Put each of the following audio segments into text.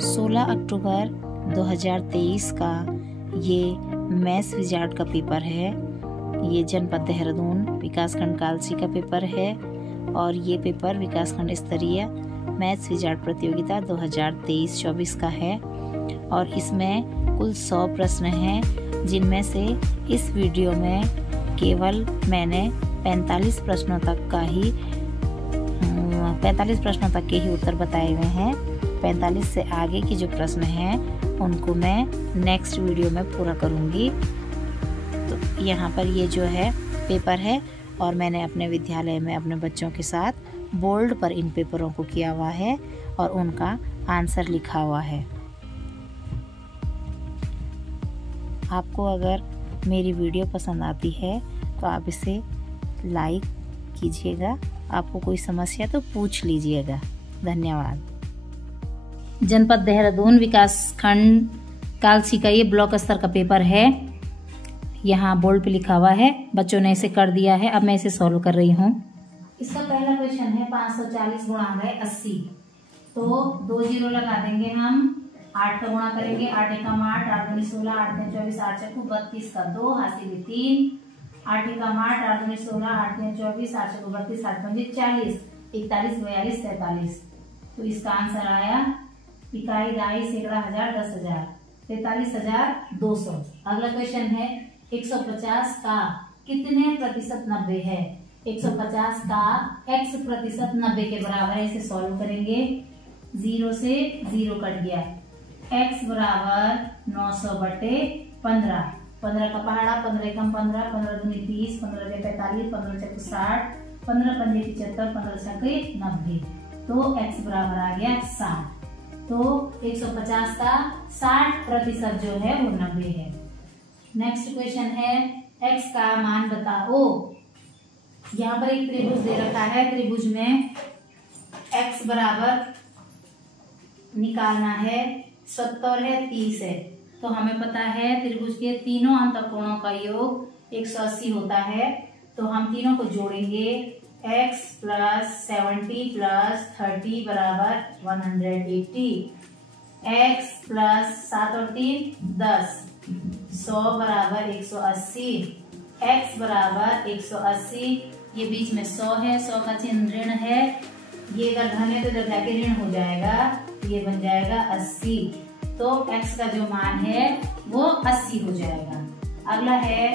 16 अक्टूबर 2023 का ये maths wizard का पेपर है। ये जनपद देहरादून विकासखंड कालसी का पेपर है और ये पेपर विकासखंड स्तरीय मैथ्स विजार्ड प्रतियोगिता 2023-24 का है और इसमें कुल 100 प्रश्न हैं, जिनमें से इस वीडियो में केवल मैंने 45 प्रश्नों तक के ही उत्तर बताए हुए हैं। 45 से आगे के जो प्रश्न हैं उनको मैं नेक्स्ट वीडियो में पूरा करूँगी। तो यहाँ पर ये जो है पेपर है और मैंने अपने विद्यालय में अपने बच्चों के साथ बोर्ड पर इन पेपरों को किया हुआ है और उनका आंसर लिखा हुआ है। आपको अगर मेरी वीडियो पसंद आती है तो आप इसे लाइक कीजिएगा। आपको कोई समस्या तो पूछ लीजिएगा। धन्यवाद। जनपद देहरादून विकासखंड कालसी का ये ब्लॉक स्तर का पेपर है। यहाँ बोर्ड पे लिखा हुआ है, बच्चों ने इसे कर दिया है। अब मैं इसे सॉल्व कर रही हूँ। इसका पहला क्वेश्चन है 540 गुणा है 80, तो 2 जीरो लगा देंगे हम। 8 का गुणा करेंगे, 8 एकम 8, 8 दूनी 16, 8 तीन 24, 8 चक्कू 32 का 2, हासिल 3, 8 एकम 8, 8 दूनी 16, 8 तीन 24, 8 चक्कू 32, 8 पंजे 40, 41, 42, 43। तो इसका आंसर आया इकाई, दाई, सैकड़ा, हजार, 10,000, 43,200। अगला क्वेश्चन है 150 का कितने प्रतिशत 90 है। 150 का x प्रतिशत 90 के बराबर है। इसे सॉल्व करेंगे। 0 से 0 कट गया। x बराबर 900/15। 15 का पहाड़ा, 15 एकम 15, 15 दूनी 30, 15 के 45, 15 चक्कू 60, 15 पंजे 75, 15 छक्के 90। तो x बराबर आ गया 60। तो 150 का 60% जो है वो 90 है। नेक्स्ट क्वेश्चन है x का मान बताओ। यहाँ पर एक त्रिभुज दे रखा है। त्रिभुज में x बराबर निकालना है 70 है, 30 है। तो हमें पता है त्रिभुज के तीनों अंतःकोणों का योग 180 होता है। तो हम तीनों को जोड़ेंगे। x + 70 + 30 बराबर 180। x + 7 और 3 10, 100 बराबर 180। x बराबर 180। ये बीच में 100 है, 100 का चिन्ह ऋण है। ये अगर धन है तो इधर जाके ऋण हो जाएगा, ये बन जाएगा 80। तो x का जो मान है वो 80 हो जाएगा। अगला है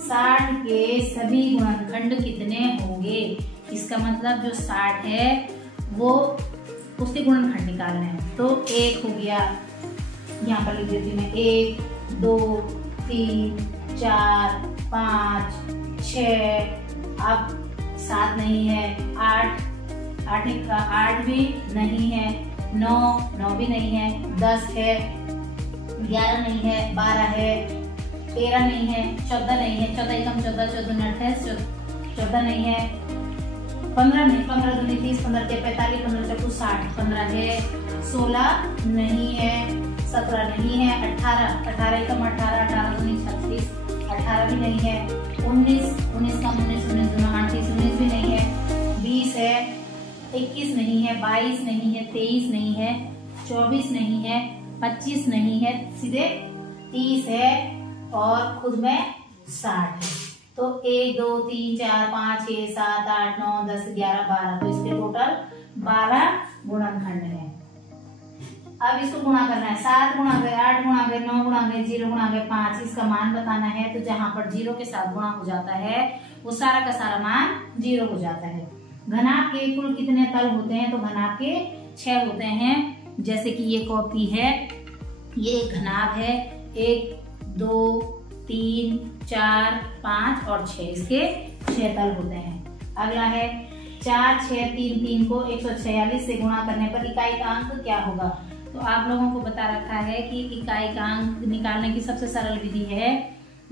60 के सभी गुणनखंड कितने होंगे। इसका मतलब जो 60 है वो उसके गुणनखंड निकालने हैं। तो 1 हो गया, यहाँ पर लिख देती हूँ मैं। 1, 2, 3, 4, 5, 6। अब 7 नहीं है, 8 का 8 भी नहीं है, 9 भी नहीं है, 10 है, 11 नहीं है, 12 है, 13 नहीं है, 14 नहीं है, 14 एकम 14, 14 28, 14 नहीं है, 15 नहीं, 15 दूनी 30, 15 के 45, 15 चक्कू 60, 15 है, 16 नहीं है, 17 नहीं है, 18 एकम 18, 18 दूनी 36, 18 भी नहीं है, 19 कम 19 दूना 38, 19 भी नहीं है, 20 है, 21 नहीं है, 22 नहीं है, 23 नहीं है, 24 नहीं है, 25 नहीं है, सीधे 30 है और खुद में 60 है। तो 1, 2, 3, 4, 5, 6, 7, 8, 9, 10, 11, 12। तो इसके टोटल 12 गुणनखंड है। अब इसको गुणा करना है। 7 गुणा गए, 8 गुणा गए, 9 गुणा गए, 0 गुणा गए 5। इसका मान बताना है। तो जहां पर 0 के साथ गुणा हो जाता है वो सारा का सारा मान 0 हो जाता है। घनाभ के कुल कितने तल होते हैं। तो घनाभ के 6 होते हैं। जैसे कि ये कॉपी है, ये एक घनाभ है। 1, 2, 3, 4, 5 और 6, इसके 6 तल होते हैं। अगला है 4, 6, 3, 3 को 146 से गुणा करने पर इकाई का अंक क्या होगा। तो आप लोगों को बता रखा है कि इकाई का अंक निकालने की सबसे सरल विधि है,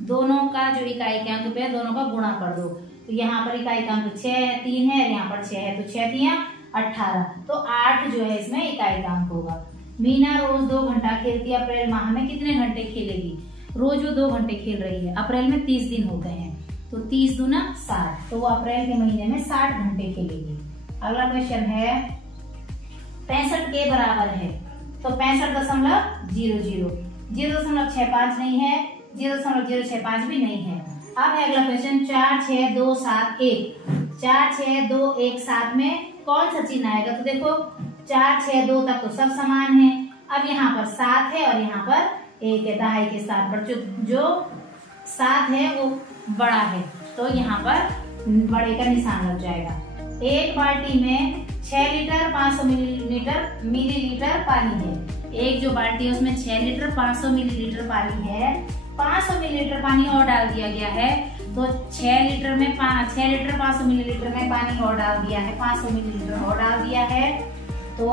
दोनों का जो इकाई के अंक पे है दोनों का गुणा कर दो। तो यहाँ पर इकाई का अंक 6 है, 3 है, यहाँ पर 6 है, तो 6 3 18। तो 8 जो है इसमें इकाई का अंक होगा। मीना रोज 2 घंटा खेलती है, अप्रैल माह में कितने घंटे खेलेगी। रोज वो 2 घंटे खेल रही है। अप्रैल में 30 दिन होते हैं, तो 30 दूना 60, तो वो अप्रैल के महीने में 60 घंटे खेलेगी। अगला क्वेश्चन है 65 के बराबर है तो 65.00। 0.65 नहीं है, 0.065 भी नहीं है। अब है अगला क्वेश्चन 4, 6, 2, 7, 1। 4, 6, 2, 1, 7 में कौन सा चिन्ह आएगा? तो देखो 4, 6, 2 तक तो सब समान है। अब यहाँ पर 7 है और यहाँ पर 1 है, दहाई के साथ, बट जो 7 है वो बड़ा है, तो यहाँ पर बड़े का निशान लग जाएगा। एक बाल्टी में 6 लीटर 500 मिलीलीटर पानी है। एक जो बाल्टी है उसमें 6 लीटर 500 मिलीलीटर पानी है। 500 मिलीलीटर पानी और डाल दिया गया है, तो 6 लीटर 500 मिलीलीटर में पानी और डाल दिया है, 500 मिलीलीटर और डाल दिया है, तो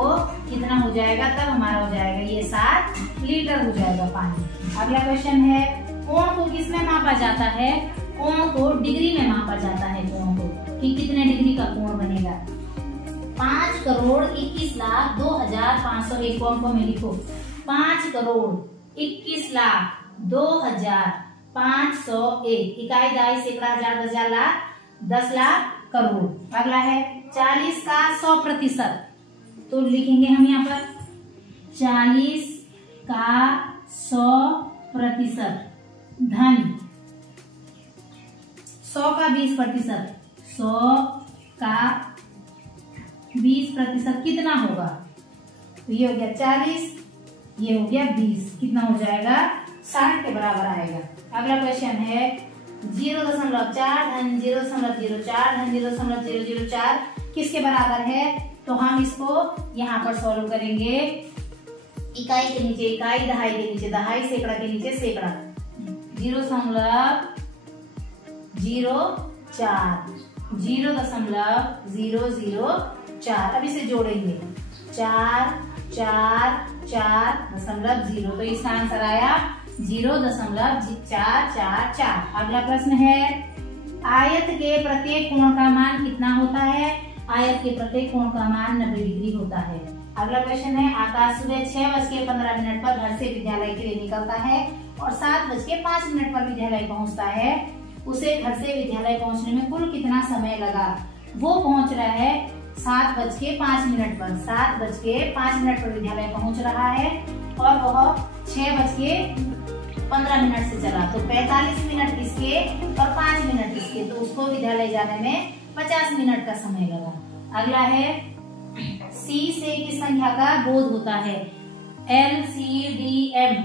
कितना हो जाएगा? तब हमारा हो जाएगा ये 7 लीटर हो जाएगा पानी। अगला क्वेश्चन है, कोण को किस में मापा जाता है? कोण को डिग्री में मापा जाता है। कोण को कि कितने डिग्री का कोण बनेगा? 5,21,02,501। कोण को में लिखो 5,21,02,501। इकाई, दहाई, सैकड़ा, हजार, 10,000, लाख, 10 लाख, करोड़। अगला है 40 का 100%। तो लिखेंगे हम यहाँ पर 40 का 100%। धन 100 का 20%। 100 का 20% कितना होगा? तो ये हो गया 40, ये हो गया 20, कितना हो जाएगा? 60 के बराबर आएगा। अगला क्वेश्चन है 0.4 धन 0.04 धन 0.004 किसके बराबर है? तो हम इसको यहाँ पर सॉल्व करेंगे। इकाई के नीचे इकाई, दहाई के नीचे दहाई, सैकड़ा के नीचे सैकड़ा। 0.04 0.004। अब इसे जोड़ेंगे 4 4 4.0, तो इसका आंसर आया 0.444। अगला प्रश्न है, आयत के प्रत्येक कोण का मान कितना होता है? आयत के प्रत्येक कोण का मान 90 डिग्री होता है। अगला क्वेश्चन है, आकाश सुबह 6:15 पर घर से विद्यालय के लिए निकलता है और 7:05 पर विद्यालय पहुंचता है। उसे घर से विद्यालय पहुंचने में कुल कितना समय लगा? वो पहुंच रहा है 7:05 पर। 7:05 पर विद्यालय पहुंच रहा है और वह 6:15 से चला, तो 45 मिनट इसके और 5 मिनट इसके, तो उसको विद्यालय जाने में 50 मिनट का समय लगा। अगला है, C से किस संख्या का बोध होता है? LCDM।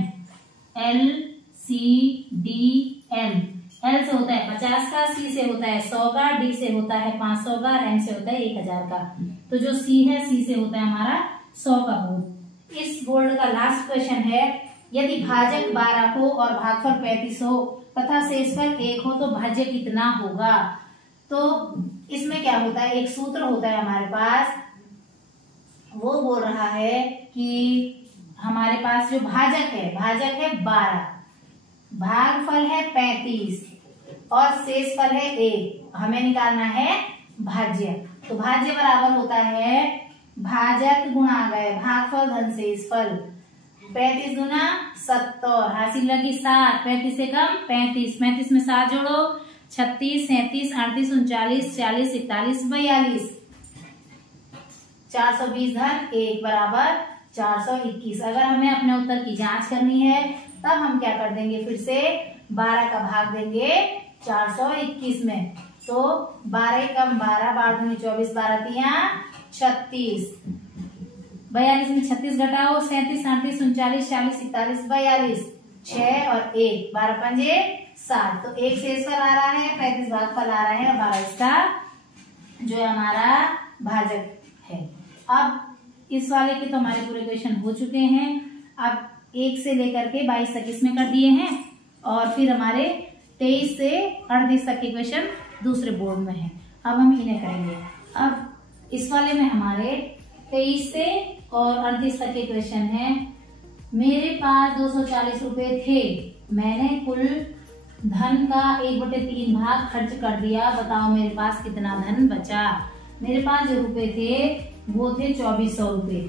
L से होता है 50 का, C से होता है 100 का, D से होता है 500 का, M से होता है 1000 का। तो जो C है, C से होता है हमारा 100 का बोध। इस बोर्ड का लास्ट क्वेश्चन है, यदि भाजक 12 हो और भागफल 35 हो तथा शेषफल 1 हो तो भाज्य कितना होगा? तो इसमें क्या होता है, एक सूत्र होता है हमारे पास, वो बोल रहा है कि हमारे पास जो भाजक है 12, भागफल है 35 और शेषफल है 1, हमें निकालना है भाज्य। तो भाज्य बराबर होता है भाजक गुणा गए भागफल धन शेषफल। 35 गुना 70, हासिल लगी 7, 35 से कम 35, 35 में 7 जोड़ो 36, 37, 38, 39, 40, 41, 42, 420 धन 1 बराबर 421। अगर हमें अपने उत्तर की जांच करनी है तब हम क्या कर देंगे, फिर से 12 का भाग देंगे 421 में, तो 12 कम 12, 12 दूनी 24, 12 तिया 36, 42 में 36 घटाओ 37, 38, 39, 40, 41, 42, 6 और 1, 12 पंजे 7, तो 1 शेषफल आ रहा है, 35 भागफल आ रहा है और 12 इसका जो है हमारा भाजक है। अब इस वाले के तो हमारे पूरे क्वेश्चन हो चुके हैं। अब 1 से लेकर के 22 तक इसमें कर दिए हैं और फिर हमारे 23 से 38 तक के क्वेश्चन दूसरे बोर्ड में है। अब हम इन्हें करेंगे। अब इस वाले में हमारे 23 से और 38 तक के क्वेश्चन हैं। मेरे पास 240 रुपए थे, मैंने कुल धन का 1/3 भाग खर्च कर दिया, बताओ मेरे पास कितना धन बचा। मेरे पास जो रुपए थे वो थे 2400 रुपए,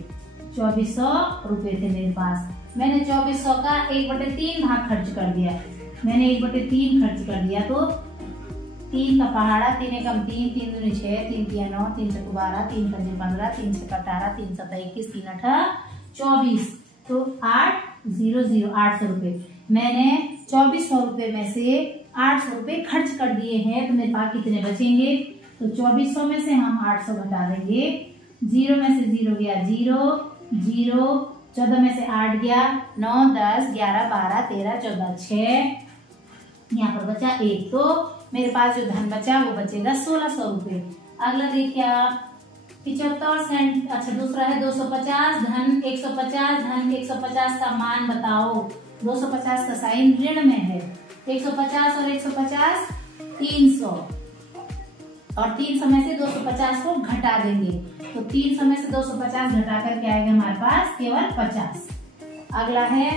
2400 रुपए थे मेरे पास। मैंने 2400 का 1/3 भाग खर्च कर दिया, मैंने 1/3 खर्च कर दिया, तो 3 का पहाड़ा, 3 एकम 3, 3 दूनी 6, 3 तिया 9, 3 चौको 12, 3 पंजे 15, 3 छक्का 18, 3 सत्ता 21, 3 अठा 24। 0 0 800 रुपए। मैंने 2400 रुपए में से 800 रुपए खर्च कर दिए हैं, तो मेरे पास कितने बचेंगे? तो 2400 में से हम 800 घटा देंगे। 0 में से 0 गया 0 0, 14 में से 8 गया 9 10 11 12 13 14 6, यहाँ पर बचा 1। तो मेरे पास जो धन बचा वो बचेगा 1600 रुपए। अगला देखिए आप 75 सेंट। अच्छा दूसरा है 250 धन 150 धन 150 का मान बताओ। 250 का साइन ऋण में है, 150 और 150 300, और 300 में से 250 को घटा देंगे, तो 300 में से 250 घटा कर क्या आएगा हमारे पास? केवल 50। अगला है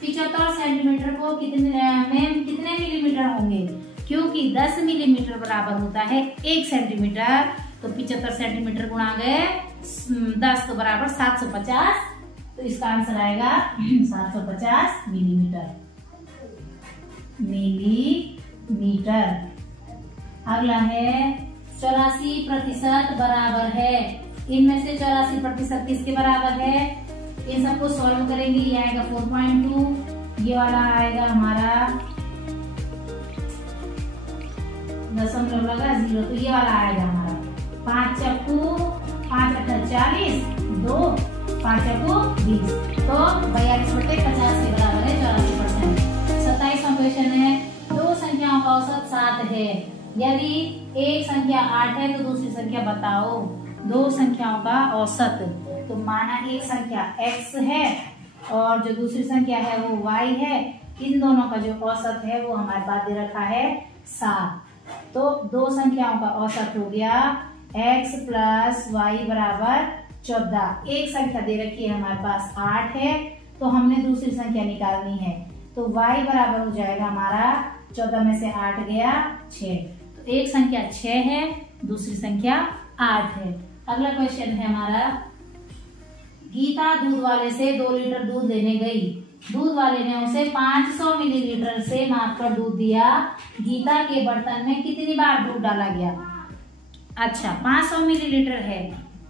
75 सेंटीमीटर को कितने मिलीमीटर होंगे? क्योंकि 10 मिलीमीटर बराबर होता है 1 सेंटीमीटर, तो 75 सेंटीमीटर गुणा गए 10 तो बराबर 750, तो इसका आंसर आएगा 750 मिलीमीटर। अगला है 84% बराबर है। इनमें से 84% किसके बराबर है? इन सबको सॉल्व करेंगे। ये आएगा 4.2, ये वाला आएगा हमारा दशमलव लगा 0, तो ये वाला आएगा हमारा 5 चक्कू 5 अट्ठा 40, 2 5 चक्कू 20, तो 42/50 के बराबर है 84%। 27वां क्वेश्चन है, दो संख्याओं का औसत 7 है। यदि एक संख्या 8 है तो दूसरी संख्या बताओ। दो संख्याओं का औसत, तो माना एक संख्या x है और जो दूसरी संख्या है वो y है। इन दोनों का जो औसत है वो हमारे पास दे रखा है 7। तो दो संख्याओं का औसत हो गया x + y बराबर 14। एक संख्या दे रखी है हमारे पास 8 है, तो हमने दूसरी संख्या निकालनी है, तो y बराबर हो जाएगा हमारा 14 में से 8 गया 6। तो एक संख्या 6 है, दूसरी संख्या 8 है। अगला क्वेश्चन है हमारा, गीता दूध वाले से 2 लीटर दूध लेने गई। दूध वाले ने उसे 500 मिलीलीटर से मापकर दूध दिया। गीता के बर्तन में कितनी बार दूध डाला गया? अच्छा 500 मिलीलीटर है,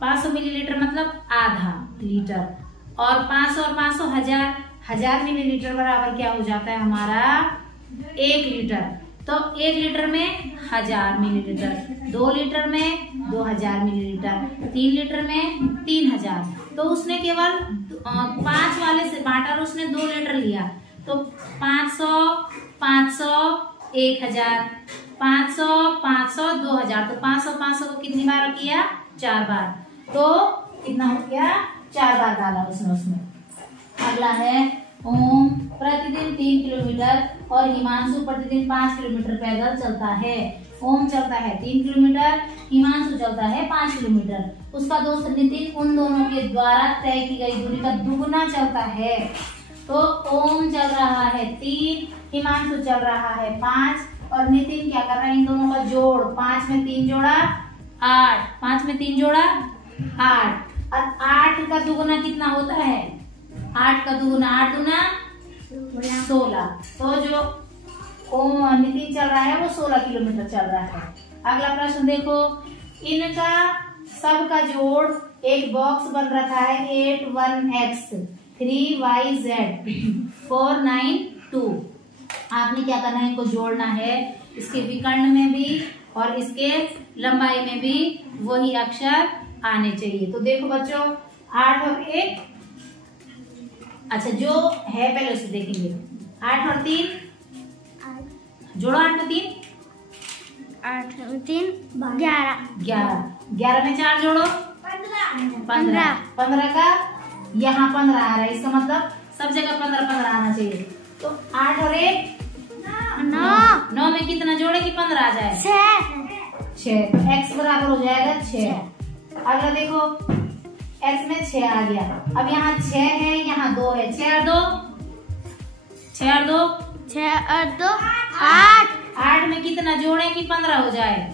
500 मिलीलीटर मतलब आधा लीटर, और 500 और 500 1000 मिलीलीटर बराबर क्या हो जाता है हमारा? 1 लीटर। तो 1 लीटर में 1000 मिलीलीटर, 2 लीटर में 2000 मिलीलीटर, 3 लीटर में 3000। तो उसने केवल 5 वाले से बांटा और उसने 2 लीटर लिया, तो 500 500 1000, 500 500 2000, तो 500 500 को कितनी बार किया? 4 बार, तो कितना हो गया? 4 बार डाला उसमें। अगला है, ओम प्रतिदिन 3 किलोमीटर और हिमांशु प्रतिदिन 5 किलोमीटर पैदल चलता है। ओम चलता है 3 किलोमीटर, हिमांशु चलता है 5 किलोमीटर। उसका दोस्त नितिन उन दोनों के द्वारा तय की गई दूरी का दुगुना चलता है। तो ओम चल रहा है 3, हिमांशु चल रहा है 5, और नितिन क्या कर रहा है? इन दोनों का जोड़, 5 में 3 जोड़ा 8, 5 में 3 जोड़ा 8, और 8 का दुगुना कितना होता है? 8 का दुगुना 8 दूना 16। तो जो नितिन चल रहा है वो 16 किलोमीटर चल रहा है। अगला प्रश्न देखो, इनका सबका जोड़ एक बॉक्स बन रखा है 81x 3yz 492। आपने क्या करना है? इनको जोड़ना है, इसके विकर्ण में भी और इसके लंबाई में भी वही अक्षर आने चाहिए। तो देखो बच्चों, 8 और 1, अच्छा जो है पहले उसे देखेंगे। 8 और 3 जोड़ो, 8 में 3 8 में 3 11 11 में 4 जोड़ो 15 15 का यहाँ 15 आ रहा है, इसका मतलब सब जगह 15 15 आना चाहिए। तो 8 और 1 9 में कितना जोड़े कि 15 आ जाए? 6। तो x बराबर हो जाएगा 6। अगला देखो, x में 6 आ गया। अब यहाँ 6 है, यहाँ 2 है, 6 और 2 8। 8 में कितना जोड़े कि 15 हो जाए?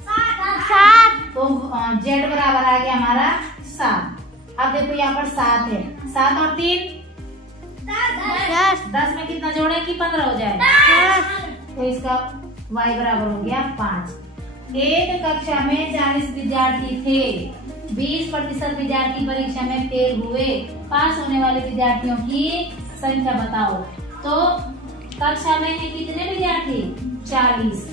7। तो z बराबर आ गया हमारा 7। अब देखो यहाँ पर 7 है, 7 और 3 10 में कितना जोड़े कि 15 हो जाए? 10। तो इसका y बराबर हो गया 5। एक कक्षा में 40 विद्यार्थी थे। 20% विद्यार्थी परीक्षा में फेल हुए, पास होने वाले विद्यार्थियों की संख्या बताओ। तो कक्षा में है कितने विद्यार्थी? 40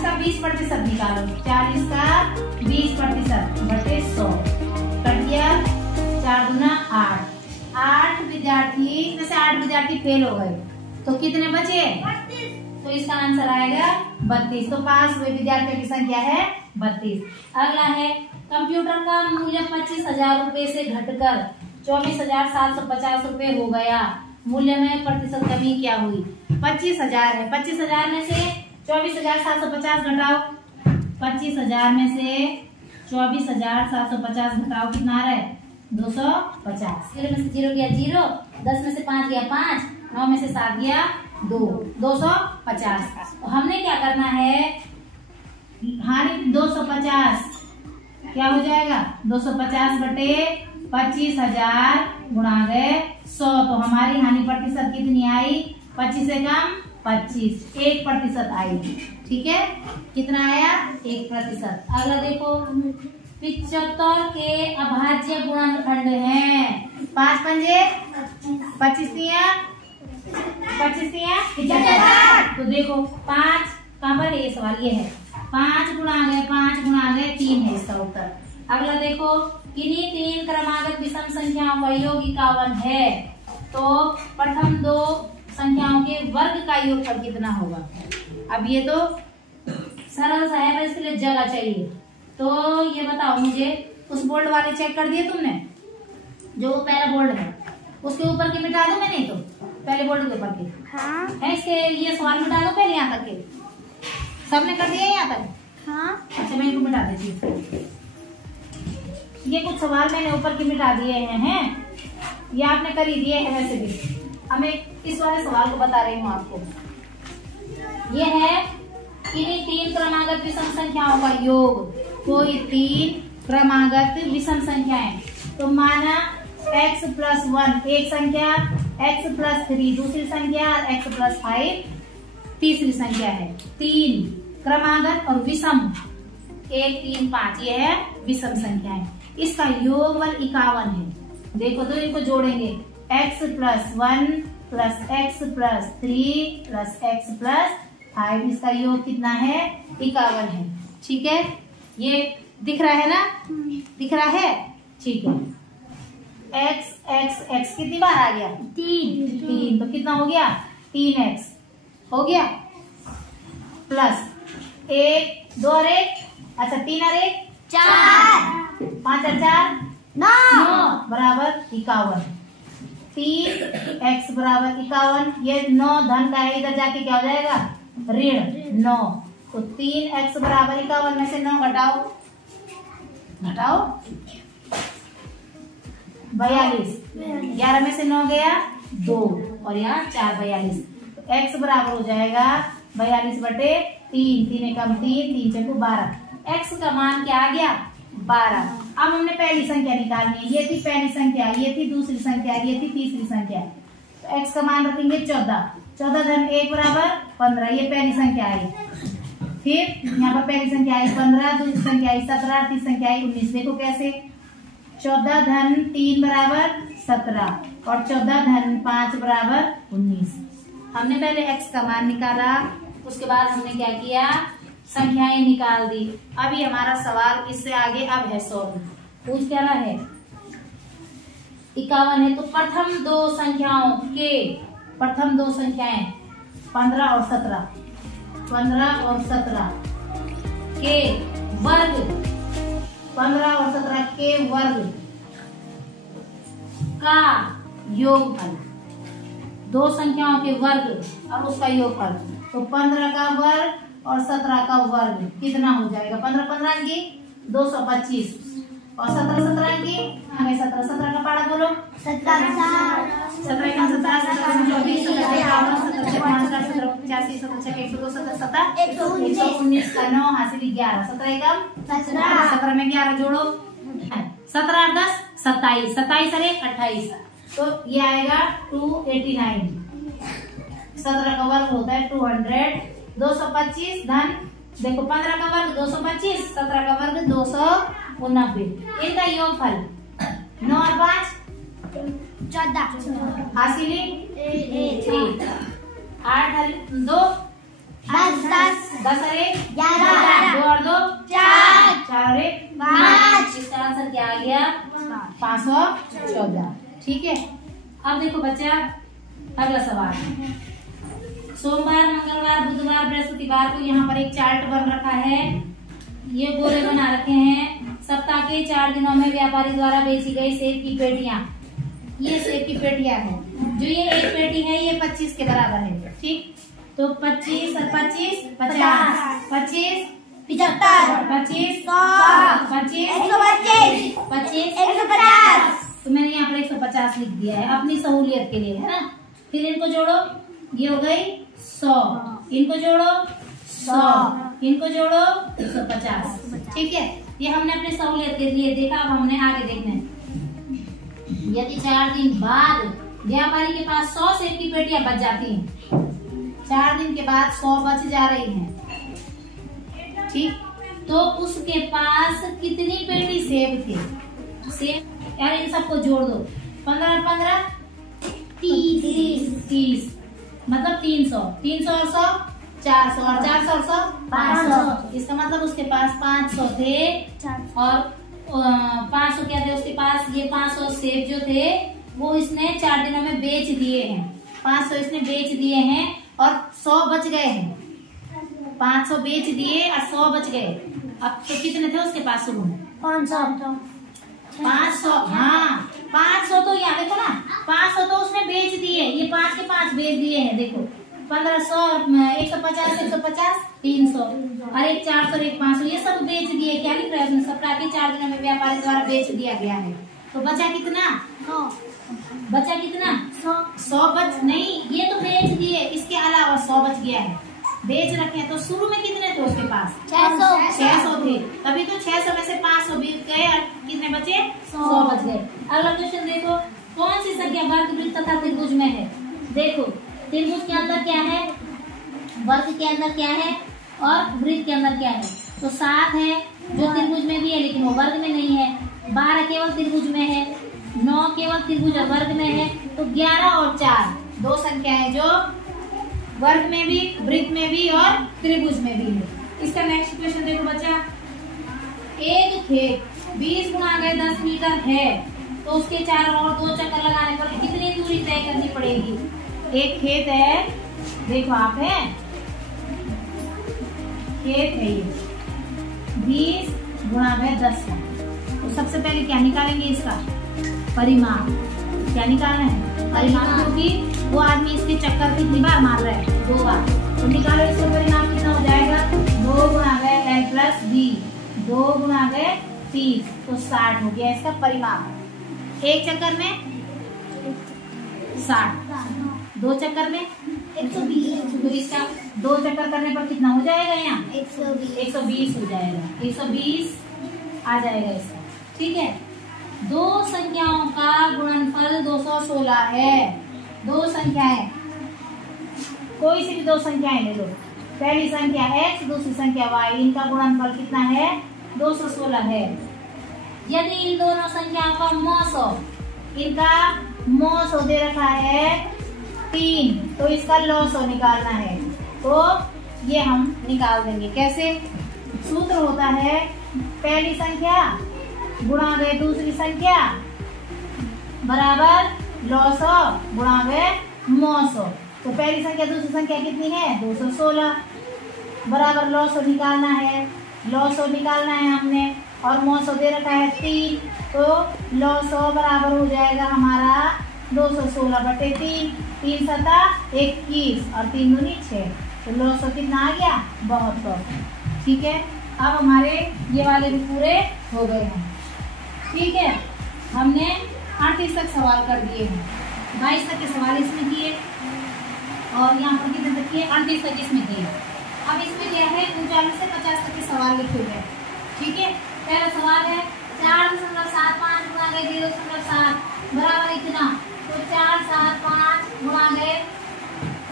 का 20% निकालो। 40 का 20% बटे 100 कट गया। 4 दूना 8 विद्यार्थी में से 8 विद्यार्थी फेल हो गए, तो कितने बचे? 32। तो इसका आंसर आएगा 32। तो पास हुए विद्यार्थियों की संख्या है 32। अगला है कंप्यूटर का मूल्य 25,000 रुपए से घटकर 24,750 रुपए हो गया, मूल्य में प्रतिशत कमी क्या हुई? 25,000 है, 25,000 में से 24,750 घटाओ। 25,000 में से 24,750 घटाओ, कितना आ रहा है? 250। 0 में से 0 गया 0, 10 में से 5 गया 5, 9 में से 7 गया 2, 250। तो हमने क्या करना है? हानि 250 क्या हो जाएगा? 250 बटे 25,000 गुणा गए 100। तो हमारी हानि प्रतिशत कितनी आई? 25 से कम 25, 1% आई। ठीक है, कितना आया? 1%। अगला देखो, 75 के अभाज्य गुणनखंड हैं 5 पंजे 25 75। तो देखो 5 कहाँ पर है? ये सवाल ये है। 5 गुणा गए 3 है इसका उत्तर। अगला देखो, किन्हीं 3 क्रमागत विषम संख्याओं का योग 51 है, तो प्रथम 2 संख्याओं के वर्ग का योगफल कितना होगा? अब ये तो सरल सा है, इसके लिए जगह चाहिए। तो ये बताओ मुझे, उस बोल्ड वाले चेक कर दिए तुमने? जो पहला बोल्ड है उसके ऊपर के मिटा दो। मैंने तो पहले बोल्ड के ऊपर के हाँ। है, इसके ये सवाल मिटा दो पहले, यहाँ तक के सबने कर दिया यहाँ तक? हाँ। अच्छा, मैं इनको मिटा देती हूँ। ये कुछ सवाल मैंने ऊपर के मिटा दिए हैं, ये आपने कर ही दिए हैं वैसे भी। हमें इस वाले सवाल को बता रही हूँ आपको। ये है किन्हीं 3 क्रमागत विषम संख्याओं का योग। कोई 3 क्रमागत विषम संख्याएं, तो माना x+1 एक संख्या, x+3 दूसरी संख्या, और x+5 तीसरी संख्या है। 3 क्रमागत और विषम 1, 3, 5 ये है विषम संख्याएं। इसका योगफल 51 है। देखो तो इनको जोड़ेंगे, x+1 plus x+3 plus x+5, इसका योग कितना है? 51 है। ठीक है, ये दिख रहा है ना? दिख रहा है, ठीक है। x कितनी बार आ गया? 3, तो कितना हो गया? 3x हो गया, प्लस 1 2 और 1, अच्छा 3 और 1 4, 5 और 4 9 बराबर 51। 3x बराबर 51। ये 9 धन का है, इधर जाके क्या हो जाएगा? ऋण 9। तो 3x बराबर 51 में से 9 घटाओ 42। 11 में से 9 गया 2 और यहाँ 4 42। तो x बराबर हो जाएगा 42 बटे 3, 3 एकम 3, 3 चौको 12। x का मान क्या आ गया? 12। अब हमने पहली संख्या निकालनी है। ये थी पहली संख्या, ये थी दूसरी संख्या, ये थी तीसरी संख्या। तो x का मान रखेंगे 14। 14 धन 1 बराबर 15, ये पहली संख्या आई। फिर यहाँ पर पहली संख्या आई 15, दूसरी संख्या आई 17, तीसरी संख्या आई 19। देखो कैसे, 14 धन 3 बराबर 17 और 14 धन 5 बराबर 19। हमने पहले x का मान निकाला, उसके बाद हमने क्या किया? संख्याएं निकाल दी। अभी हमारा सवाल इससे आगे अब है सॉल्व। पूछ क्या रहा है? 51 है, तो प्रथम दो संख्याएं 15 और 17 के वर्ग, 15 और 17 के वर्ग का योगफल, दो संख्याओं के वर्ग और उसका योगफल। तो 15 का वर्ग और 17 का वर्ग कितना हो जाएगा? 15 15 की 225 और 17 17 की हमें 17 17 का पाड़ा बोलो। 17 17 का 17 17 24 17 51 17 55 17 85 17 102 17 119 का 9 हासिल 11 17 एकम 17 में 11 जोड़ो 17 और 10 27 27 और 1 28। तो ये आएगा 289। 17 का वर्ग होता है 200। 225 धन देखो 15 का वर्ग 225, 17 का वर्ग 290। इनका योगफल 9 और 5 14 हासिली 8, 8 और 2 10 10 और 1 11 2 और 2 4 4 और 1 5। इसका आंसर क्या आ गया? 514। ठीक है। अब देखो बच्चा अगला सवाल। सोमवार, मंगलवार, बुधवार, बृहस्पतिवार को यहाँ पर एक चार्ट बन रखा है। ये गोले बना रखे हैं। सप्ताह के 4 दिनों में व्यापारी द्वारा बेची गई सेब की पेटियां, ये सेब की पेटियां हैं। जो ये एक पेटी है ये 25 के बराबर है। ठीक, तो 25 और 25 50, 25 75 25 25 125 25 150। तो मैंने यहाँ पर 150 लिख दिया है अपनी सहूलियत के लिए, है ना। फिर इनको जोड़ो, ये हो गई 100, इनको जोड़ो 100, इनको जोड़ो 150। ठीक है, ये हमने अपनी सहूलियत के लिए देखा। अब हमने आगे देखना है। यदि 4 दिन बाद व्यापारी के पास 100 सेब की पेटियां बच जाती हैं, 4 दिन के बाद 100 बच जा रही हैं, ठीक, तो उसके पास कितनी पेटी सेब थे? सेब यार इन सबको जोड़ दो। 15 और 15 30 मतलब 300, 300 और 100 400 और 400 और 100 500। इसका मतलब उसके पास 500 थे और 500 क्या थे उसके पास? ये 500 सेब जो थे वो इसने 4 दिनों में बेच दिए हैं। 500 इसने बेच दिए हैं और 100 बच गए हैं। 500 बेच दिए और 100 बच गए। अब तो कितने थे उसके पास शुरू में? 500। 500। हाँ 500 तो यहाँ देखो ना, 500 तो उसने बेच दिए, ये 5 के 5 बेच दिए हैं। देखो 1500 150 150 300 और एक 400 और एक 500 ये सब बेच दिए। क्या लिख रहा है उसने? सप्ताह के 4 दिनों में व्यापारी द्वारा बेच दिया गया है। तो बचा कितना? 100। बचा कितना? 100 बच नहीं, ये तो बेच दिए, इसके अलावा 100 बच गया है। बेच रखे हैं। तो शुरू में कितने थे उसके पास? 600 थे। तभी तो 600 में से 500 बीत गए और कितने बचे? 100 बच गए। अगला क्वेश्चन देखो, कौन सी संख्या वर्ग, वृत्त तथा त्रिभुज में है? देखो त्रिभुज के अंदर क्या है, वर्ग के अंदर क्या है और वृत्त के अंदर क्या है? तो 7 है जो त्रिभुज में भी है लेकिन वो वर्ग में नहीं है। 12 केवल त्रिभुज में है, 9 केवल त्रिभुज और वर्ग में है। तो 11 और 4 दो संख्या है जो वर्ग में भी, वृत्त में भी और त्रिभुज में भी है। इसका नेक्स्ट क्वेश्चन देखो बच्चा, एक खेत 20 गुणा 10 मीटर है तो उसके 4 और 2 चक्कर लगाने पर कितनी दूरी तय करनी पड़ेगी? एक खेत है, देखो आप है खेत है ये 20 गुणा 10 है। तो सबसे पहले क्या निकालेंगे? इसका परिमाण। क्या निकालना है? परिमाण, क्योंकि वो आदमी इसके चक्कर कितनी बार मार रहा है? 2 बार। तो निकालो इसका परिणाम कितना हो जाएगा? 2 गुणा l प्लस b, 2 गुणा 30 तो 60 हो गया इसका परिमाण। एक चक्कर में 60, 2 चक्कर में 120। तो इसका 2 चक्कर करने पर कितना हो जाएगा? यहाँ 120 हो जाएगा। 120 आ जाएगा इसका। ठीक है, 2 संख्याओं का गुणनफल 216 है। 2 संख्याएं, कोई सी भी 2 संख्याएं ले लो। पहली संख्या x, दूसरी संख्या y, इनका गुणनफल कितना है? 216 है। यदि इन दोनों संख्याओं का मौसो, इनका मौसो दे रखा है 3, तो इसका लौसो निकालना है। तो ये हम निकाल देंगे। कैसे? सूत्र होता है पहली संख्या गुणा गए दूसरी संख्या बराबर लौसो गुणा गए मौसो। तो पहली संख्या दूसरी संख्या कितनी है? 216 बराबर लौसो निकालना है। लौसो निकालना है हमने और मौसो दे रखा है 3, तो लौसो बराबर हो जाएगा हमारा 216/3। 3 सता 21 और 3 दूनी 6, तो लौसो कितना आ गया? 72। ठीक है, अब हमारे ये वाले भी पूरे हो गए हैं। ठीक है, हमने 38 तक सवाल कर दिए हैं। 22 तक के सवाल इसमें किए और यहाँ पर कितने तक किए? 38 तक इसमें किए। अब इसमें क्या है? 39 से 50 तक के सवाल लिखे हुए हैं। ठीक है, पहला सवाल है 4.75 गुणा 0.7 बराबर इतना। तो 475 गुणा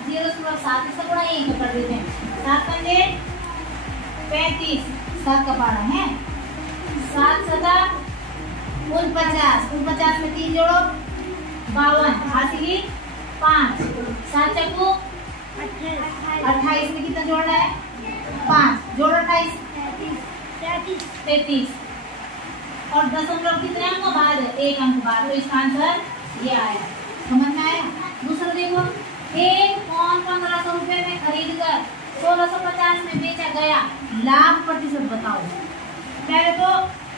0.7 इसका गुणा 1 कर देते हैं। 7 पंजे 35, 7 का पहाड़ा है। 7 सदा 49 में 3 जोड़ो 52, हासिली 5, 7 चक्कू 28 में कितना जोड़ना है 5, जोड़ो 28 33, और दशमलव कितने अंक बाद है 1 अंक बाद, तो इसका आंसर ये आया। समझ में आया। दूसरा देखो, एक फोन 1500 रुपए में खरीद कर 1650 में बेचा गया, लाभ प्रतिशत बताओ। पहले तो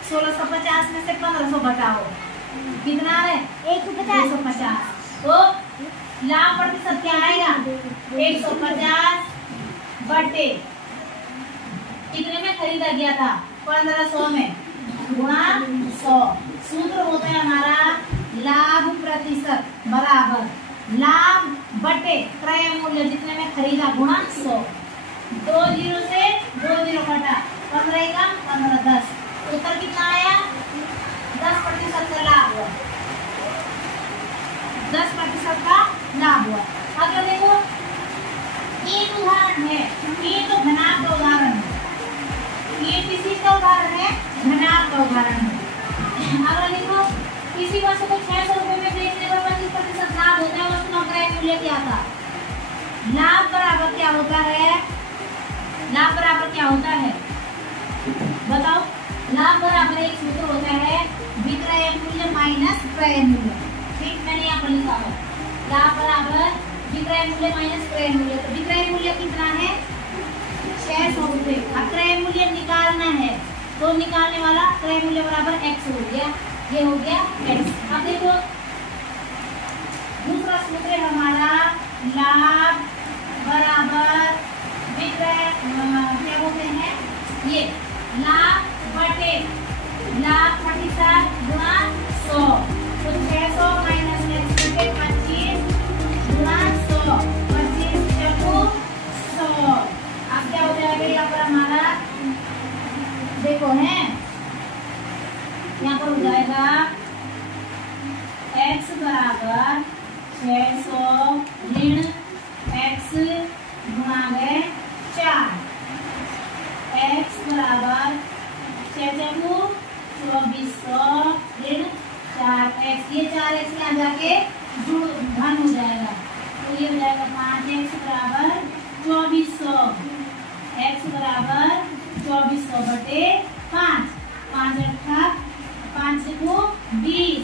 1650 में से 1500 घटाओ, कितना है 150। तो लाभ प्रतिशत क्या आएगा 150 बटे कितने में खरीदा गया था 1500 में गुणा 100। सूत्र होता है हमारा लाभ प्रतिशत बराबर लाभ बटे क्रय मूल्य जितने में खरीदा गुणा 100। 2 जीरो से 2 जीरो घटा 15 कम 15 10, उत्तर कितना आया 10% का लाभ हुआ, 10% का लाभ हुआ। अगर देखो एक उदाहरण है, ये तो घनाभ का उदाहरण है, ये किसी का उदाहरण है घनाभ का उदाहरण है। अगर देखो किसी वस्तु को 600 रुपए में बेचने पर 25% लाभ होता है, वस्तु का क्रय मूल्य क्या था। लाभ बराबर क्या होता है, लाभ बराबर क्या होता है बताओ। लाभ बराबर एक सूत्र होता है विक्रय मूल्य माइनस क्रय मूल्य। ठीक, मैंने यहाँ पर लिखा है लाभ बराबर विक्रय मूल्य माइनस क्रय मूल्य। तो विक्रय मूल्य कितना है 600 रुपए। अब क्रय मूल्य निकालना है तो निकालने वाला क्रय मूल्य बराबर x हो गया, ये हो गया x। अब देखो दूसरा सूत्र है हमारा लाभ बराबर विक्रय क्या बोलते हैं ये लाभ बटे लाभ प्रतिशत गुणा 100। तो 600 माइनस x बटे 25 गुणा 100, 25 चौको 100। अब क्या हो जाएगा यहाँ पर हमारा देखो है, यहाँ पर हो जाएगा x बराबर 600 ऋण x गुणा गए 4, x बराबर 6 चौको 2400 ऋण 4x, ये 4x यहाँ जाके जुड़ धन हो जाएगा, तो ये हो जाएगा 5x बराबर 2400, x बराबर 2400 बटे 5, 5 अट्ठा 5 को 20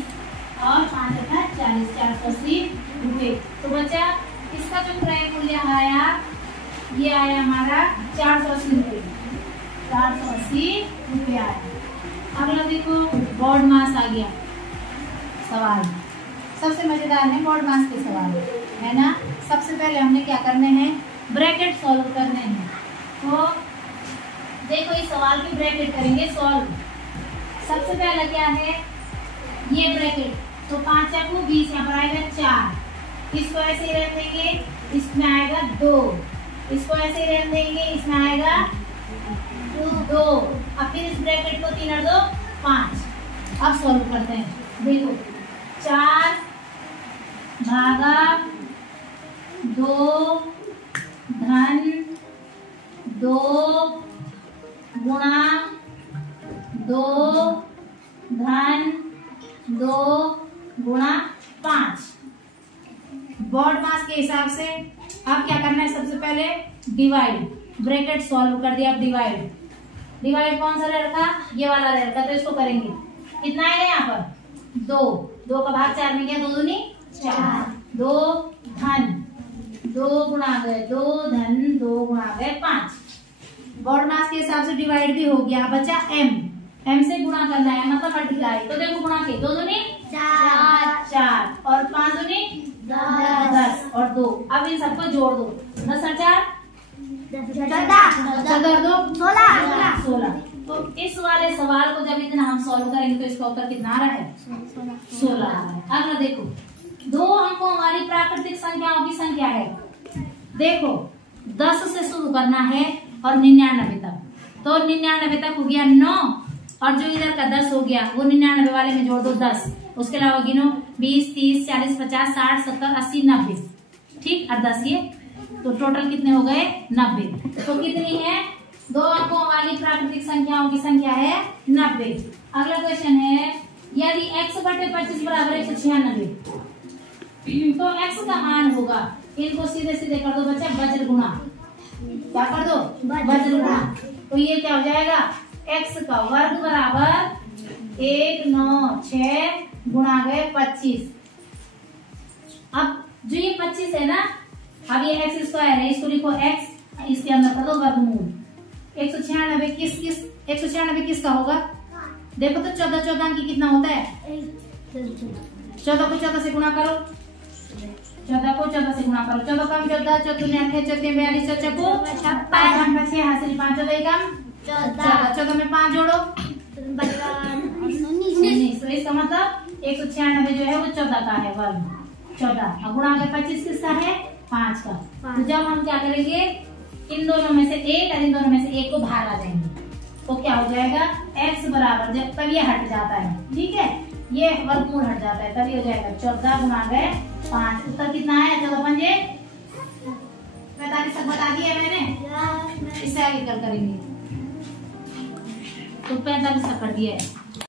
और 5 अट्ठा 40, 480 रुपये। तो बच्चा इसका जो क्रय मूल्य आया ये आया हमारा 480 रुपये, 480 रुपये आया। अगला देखो बोर्ड मास आ गया सवाल, सबसे मजेदार है बोर्ड मास के सवाल है ना। सबसे पहले हमने क्या करने हैं ब्रैकेट सॉल्व करने हैं। तो देखो इस सवाल की ब्रैकेट करेंगे सॉल्व। सबसे पहला क्या है ये ब्रैकेट, तो 5 को 20 यहाँ पर आएगा 4, इसको ऐसे ही रहने देंगे, इसमें आएगा 2, इसको ऐसे ही रहने देंगे, इसमें आएगा 2। अब फिर इस ब्रैकेट को 3 और 2 5। अब सॉल्व करते हैं। देखो 4 भागा 2 धन 2 गुणा 2 धन 2 गुणा 5 बोर्ड मास के हिसाब से। अब क्या करना है सबसे पहले डिवाइड, ब्रैकेट सॉल्व कर दिया। अब डिवाइड कौन सा रखा ये वाला रखा, तो इसको करेंगे कितना आएगा यहाँ पर 2 का भाग 4 में गया, 2 दूनी 4, 2 धन 2 गुणा गए 2 धन 2 गुणा गए 5। बोर्ड मास के हिसाब से डिवाइड भी हो गया। बचा m से गुणा करना है मतलब मल्टीप्लाई। तो देखो गुणा के 2 दूनी 4 और 5 दूनी 10 और 2। अब इन सबको जोड़ दो, 10 और 4 14 2 16। तो इस वाले सवाल को जब इतना हम सॉल्व करेंगे तो इसका उत्तर कितना आ रहा है 16 आ रहा है। अगला देखो 2 अंकों वाली प्राकृतिक संख्याओं की संख्या है। देखो 10 से शुरू करना है और 99 तक, तो 99 तक हो गया 9 और जो इधर का 10 हो गया वो 99 वाले में जोड़ दो 10। उसके अलावा गिनो 20 30 40 50 60 70 80 90। ठीक, और 10 ये तो टोटल कितने हो गए 90। तो कितनी है 2 अंकों वाली प्राकृतिक संख्याओं की संख्या है 90। अगला क्वेश्चन है यदि x बटे 25 बराबर 196 तो x का मान होगा। इनको सीधे सीधे कर दो बच्चा वज्र गुणा। क्या कर दो? वज्र गुणा। तो ये क्या हो जाएगा? x का वर्ग बराबर 196 गुणा गए 25। अब जो ये 25 है ना, अब ये x स्क्वायर है, इसको लिखो x, इसके अंदर कर दो वर्गमूल। 196 किसका होगा? देखो तो 14 अंकी कितना होता है? 14 को 14 से गुणा करो। 14 को 14 से गुणा करो। 14 कम 14, 14 42, 42 को 5 6 हासिल 5 14 कम 14 में 5 जोड़ो 19। तो इसका मतलब 196 जो है वो 14 का है वर्ग 14। और गुणा के 25 किसका है? 5 का। तो जब हम क्या करेंगे, इन दोनों में से एक और इन दोनों में से एक को बाहर आ जाएंगे तो क्या हो जाएगा? x बराबर, जब तब ये हट जाता है, ठीक है, ये वर्गमूल हट जाता है, तभी हो जाएगा 14 गुणा गए 5। उत्तर कितना है? 14 पंजे 45 तक बता दिया मैंने। इससे आगे कल करेंगे। तो 45 तक कर दिया है।